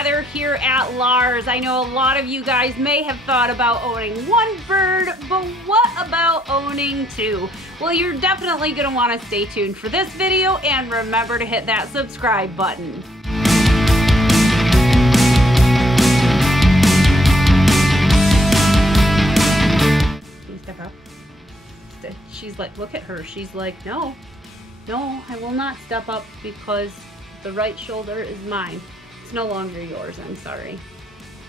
Heather here at LARRS. I know a lot of you guys may have thought about owning one bird, but what about owning two? Well, you're definitely going to want to stay tuned for this video, and remember to hit that subscribe button. Can you step up? She's like, look at her. She's like, no, I will not step up because the right shoulder is mine. It's no longer yours, I'm sorry.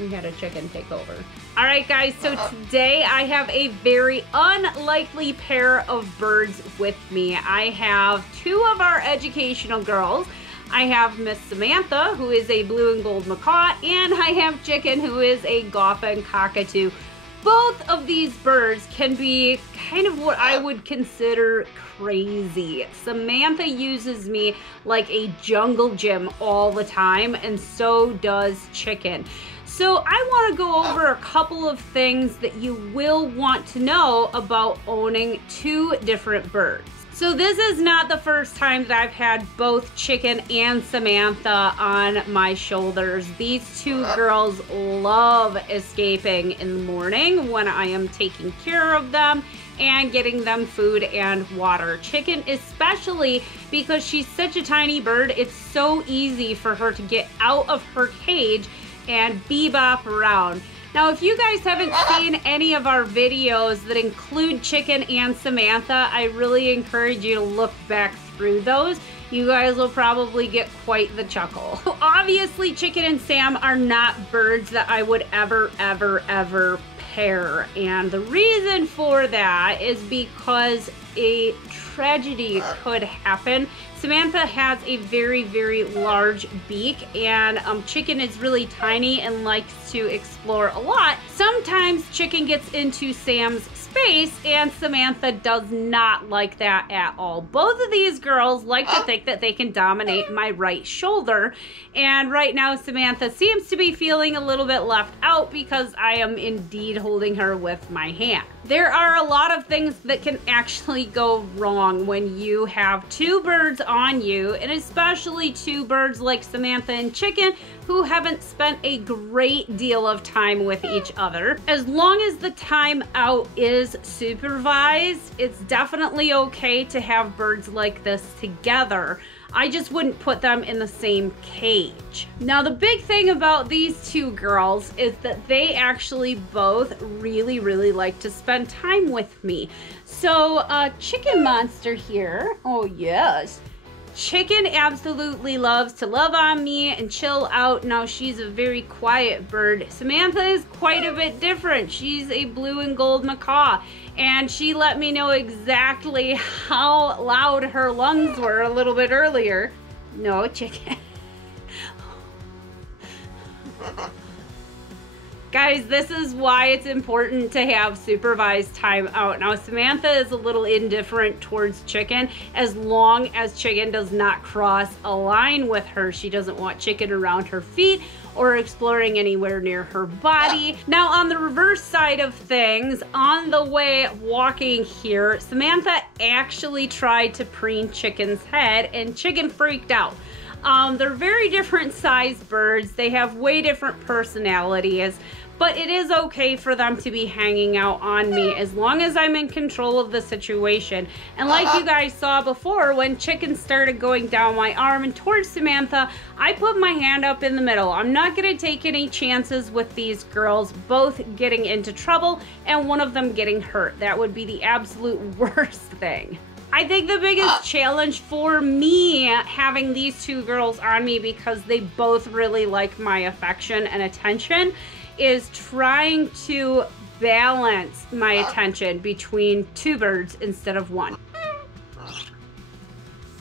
We had a chicken take over. All right, guys, so today I have a very unlikely pair of birds with me. I have two of our educational girls. I have Miss Samantha, who is a blue and gold macaw, and I have Chicken, who is a Goffin cockatoo. Both of these birds can be kind of what I would consider crazy. Samantha uses me like a jungle gym all the time, and so does Chicken. So I want to go over a couple of things that you will want to know about owning two different birds. So this is not the first time that I've had both Chicken and Samantha on my shoulders. These two girls love escaping in the morning when I am taking care of them and getting them food and water. Chicken especially, because she's such a tiny bird, it's so easy for her to get out of her cage and bebop around. Now, if you guys haven't seen any of our videos that include Chicken and Samantha, I really encourage you to look back through those. You guys will probably get quite the chuckle. So obviously, Chicken and Sam are not birds that I would ever pair. And the reason for that is because a tragedy could happen. Samantha has a very large beak, and Chicken is really tiny and likes to explore a lot. Sometimes Chicken gets into Sam's space, and Samantha does not like that at all. Both of these girls like to think that they can dominate my right shoulder, and right now Samantha seems to be feeling a little bit left out because I am indeed holding her with my hand. There are a lot of things that can actually go wrong when you have two birds on you, and especially two birds like Samantha and Chicken who haven't spent a great deal of time with each other. As long as the time out is supervised, it's definitely okay to have birds like this together. I just wouldn't put them in the same cage. Now, the big thing about these two girls is that they actually both really like to spend time with me. So, Chicken Monster here, oh yes. Chicken absolutely loves to love on me and chill out. Now, she's a very quiet bird. Samantha is quite a bit different. She's a blue and gold macaw, and she let me know exactly how loud her lungs were a little bit earlier. No, Chicken. Guys, this is why it's important to have supervised time out. Now, Samantha is a little indifferent towards Chicken as long as Chicken does not cross a line with her. She doesn't want Chicken around her feet or exploring anywhere near her body. Now, on the reverse side of things, on the way walking here, Samantha actually tried to preen Chicken's head, and Chicken freaked out. They're very different sized birds. They have way different personalities, but it is okay for them to be hanging out on me as long as I'm in control of the situation. And like you guys saw before, when Chicken started going down my arm and towards Samantha, I put my hand up in the middle. I'm not gonna take any chances with these girls both getting into trouble and one of them getting hurt. That would be the absolute worst thing. I think the biggest challenge for me having these two girls on me, because they both really like my affection and attention, is trying to balance my attention between two birds instead of one.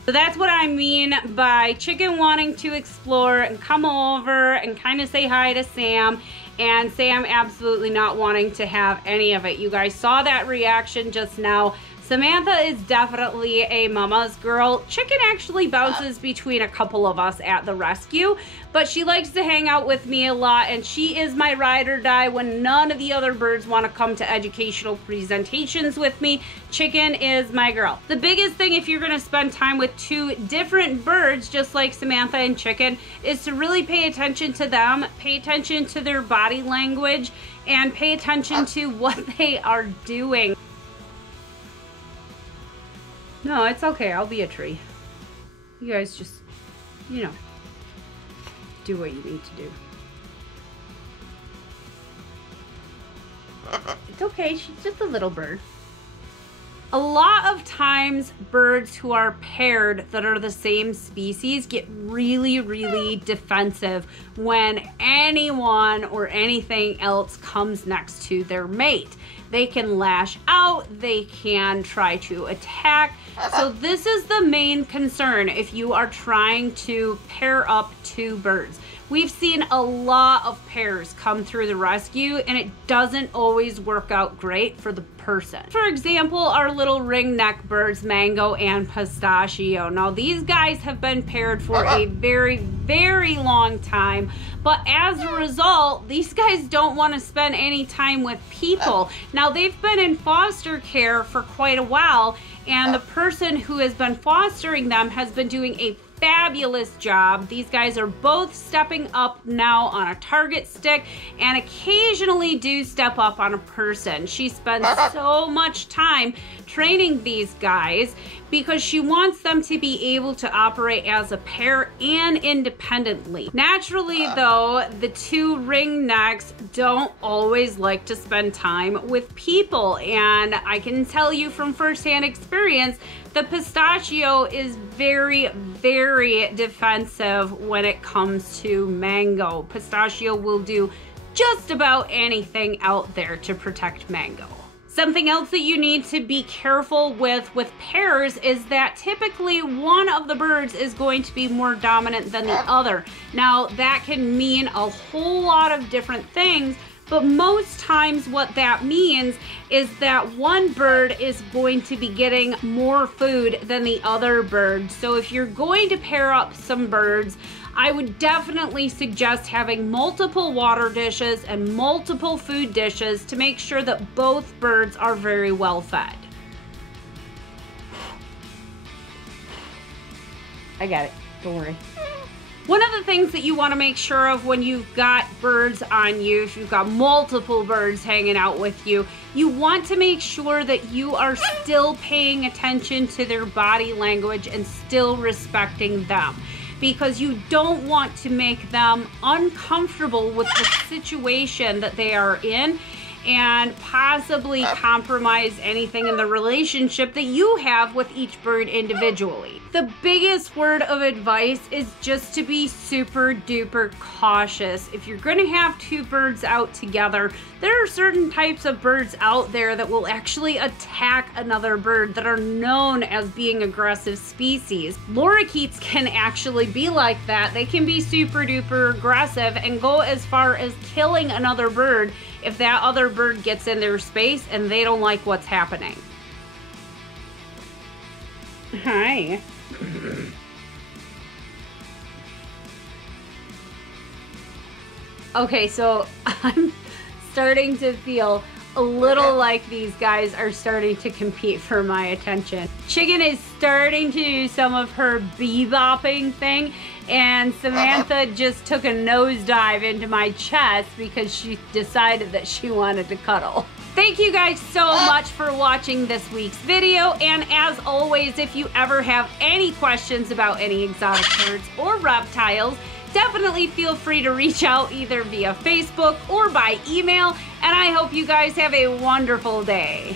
So that's what I mean by Chicken wanting to explore and come over and kind of say hi to Sam, and Sam absolutely not wanting to have any of it. You guys saw that reaction just now. Samantha is definitely a mama's girl. Chicken actually bounces between a couple of us at the rescue, but she likes to hang out with me a lot, and she is my ride or die when none of the other birds want to come to educational presentations with me. Chicken is my girl. The biggest thing if you're going to spend time with two different birds, just like Samantha and Chicken, is to really pay attention to them, pay attention to their body language, and pay attention to what they are doing. No, it's okay. I'll be a tree. You guys just, you know, do what you need to do. It's okay. She's just a little bird. A lot of times birds who are paired that are the same species get really, really defensive when anyone or anything else comes next to their mate. They can lash out, they can try to attack. So this is the main concern if you are trying to pair up two birds. We've seen a lot of pairs come through the rescue, and it doesn't always work out great for the person. For example, our little ringneck birds, Mango and Pistachio. Now these guys have been paired for a very, very long time, but as a result, these guys don't want to spend any time with people. Now they've been in foster care for quite a while, and the person who has been fostering them has been doing a fabulous job. These guys are both stepping up now on a target stick and occasionally do step up on a person. She spends so much time training these guys because she wants them to be able to operate as a pair and independently. Naturally though, the two ringnecks don't always like to spend time with people, and I can tell you from firsthand experience, the Pistachio is very, very defensive when it comes to Mango. Pistachio will do just about anything out there to protect Mango. Something else that you need to be careful with pairs is that typically one of the birds is going to be more dominant than the other. Now that can mean a whole lot of different things, but most times what that means is that one bird is going to be getting more food than the other bird. So if you're going to pair up some birds, I would definitely suggest having multiple water dishes and multiple food dishes to make sure that both birds are very well fed. I got it, don't worry. One of the things that you want to make sure of when you've got birds on you, if you've got multiple birds hanging out with you, you want to make sure that you are still paying attention to their body language and still respecting them, because you don't want to make them uncomfortable with the situation that they are in and possibly compromise anything in the relationship that you have with each bird individually. The biggest word of advice is just to be super duper cautious. If you're going to have two birds out together, there are certain types of birds out there that will actually attack another bird that are known as being aggressive species. Lorikeets can actually be like that. They can be super duper aggressive and go as far as killing another bird if that other bird gets in their space and they don't like what's happening. Hi. Okay, so I'm starting to feel a little like these guys are starting to compete for my attention. Chicken is starting to do some of her bebopping thing, and Samantha just took a nosedive into my chest because she decided that she wanted to cuddle. Thank you guys so much for watching this week's video, and as always, if you ever have any questions about any exotic birds or reptiles, definitely feel free to reach out either via Facebook or by email, and I hope you guys have a wonderful day.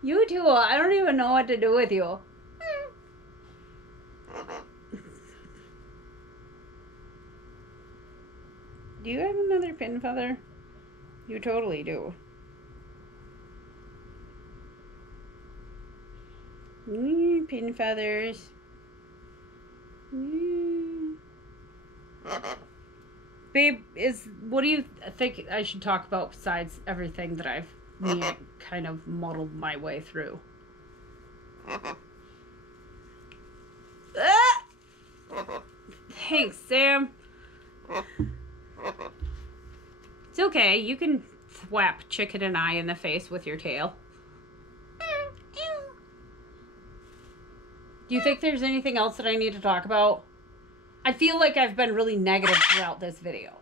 You too. I don't even know what to do with you. Do you have another pin feather? You totally do. Pin feathers. Babe, what do you think I should talk about besides everything that I've kind of muddled my way through? Thanks, Sam. It's okay. You can thwap Chicken and I in the face with your tail. Do you think there's anything else that I need to talk about? I feel like I've been really negative throughout this video.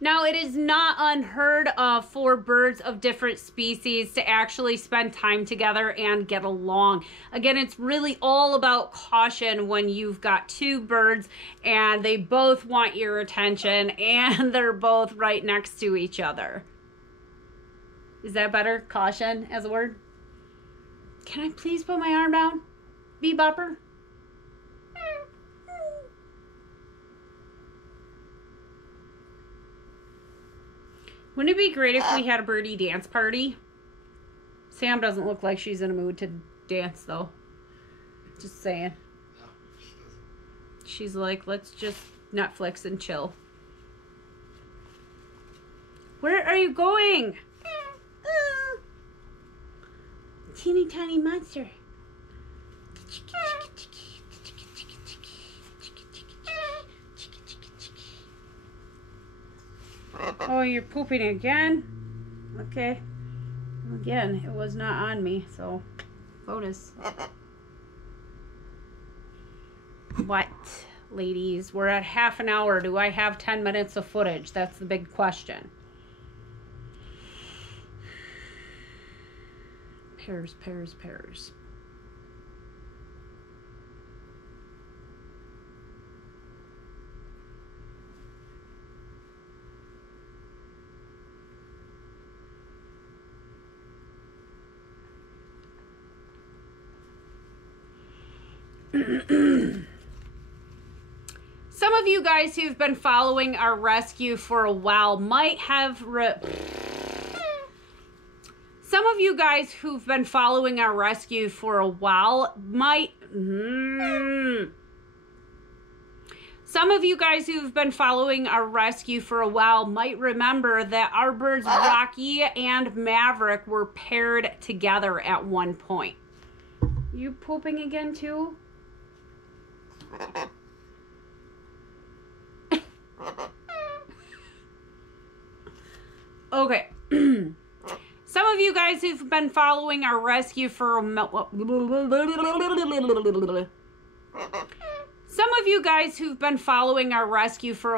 Now, it is not unheard of for birds of different species to actually spend time together and get along. Again, it's really all about caution when you've got two birds and they both want your attention and they're both right next to each other. Is that better? Caution as a word? Can I please put my arm down? Bebopper? Wouldn't it be great if we had a birdie dance party? Sam doesn't look like she's in a mood to dance, though. Just saying. No, she doesn't. She's like, let's just Netflix and chill. Where are you going? Teeny tiny monster. Oh, you're pooping again? Okay. Again, it was not on me, so bonus. What, ladies? We're at half an hour. Do I have 10 minutes of footage? That's the big question. Pears, pears, pears. Some of you guys who've been following our rescue for a while might have Some of you guys who've been following our rescue for a while might Some of you guys who've been following our rescue for a while might remember that our birds Rocky and Maverick were paired together at one point. You pooping again too? Okay. Some of you guys who've been following our rescue for a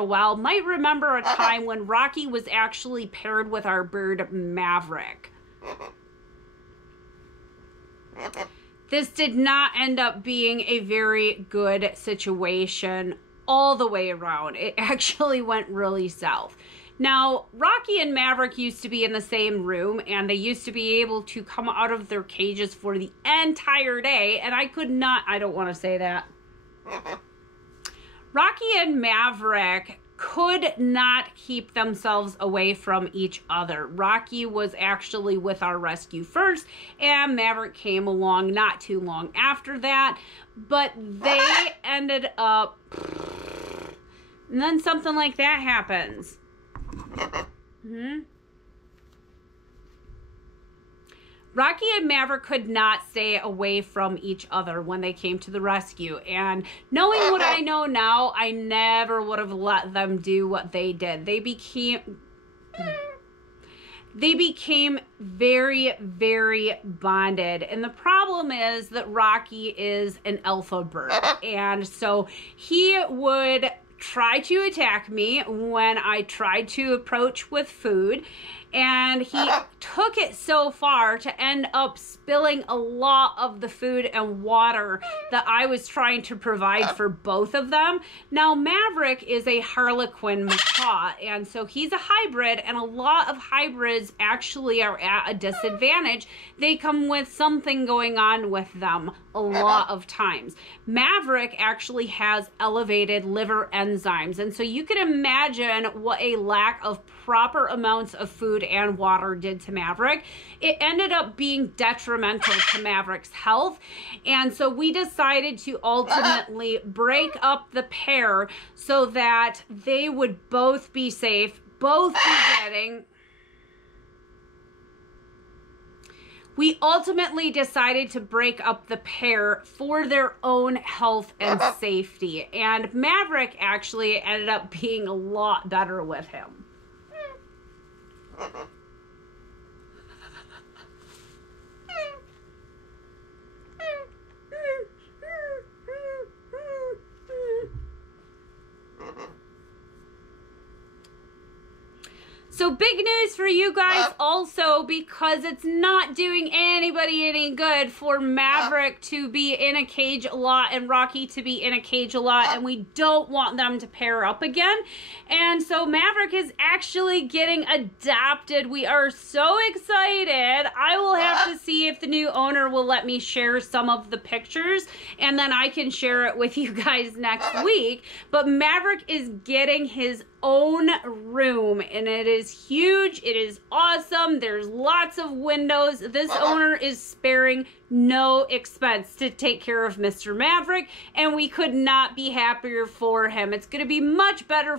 while might remember a time when Rocky was actually paired with our bird Maverick. This did not end up being a very good situation all the way around. It actually went really south. Now, Rocky and Maverick used to be in the same room, and they used to be able to come out of their cages for the entire day, and I don't want to say that. Rocky and Maverick could not keep themselves away from each other. Rocky was actually with our rescue first, and Maverick came along not too long after that, but they ended up, and then something like that happens. Rocky and Maverick could not stay away from each other when they came to the rescue. And knowing what I know now, I never would have let them do what they did. They became very, very bonded. And the problem is that Rocky is an alpha bird. And so he would try to attack me when I tried to approach with food. and he took it so far to end up spilling a lot of the food and water that I was trying to provide for both of them. Now, Maverick is a Harlequin macaw, and so he's a hybrid, and a lot of hybrids actually are at a disadvantage. They come with something going on with them a lot of times. Maverick actually has elevated liver enzymes, and so you can imagine what a lack of proper amounts of food and water did to Maverick. It ended up being detrimental to Maverick's health, and so we decided to ultimately break up the pair so that they would both be safe, both be getting... We ultimately decided to break up the pair for their own health and safety. And Maverick actually ended up being a lot better with him. So big news for you guys also, because it's not doing anybody any good for Maverick to be in a cage a lot and Rocky to be in a cage a lot, and we don't want them to pair up again. And so Maverick is actually getting adopted. We are so excited. I will have to see if the new owner will let me share some of the pictures, and then I can share it with you guys next week. But Maverick is getting his own room, and it is huge. It is awesome. There's lots of windows. This owner is sparing no expense to take care of Mr. Maverick, and we could not be happier for him. It's going to be much better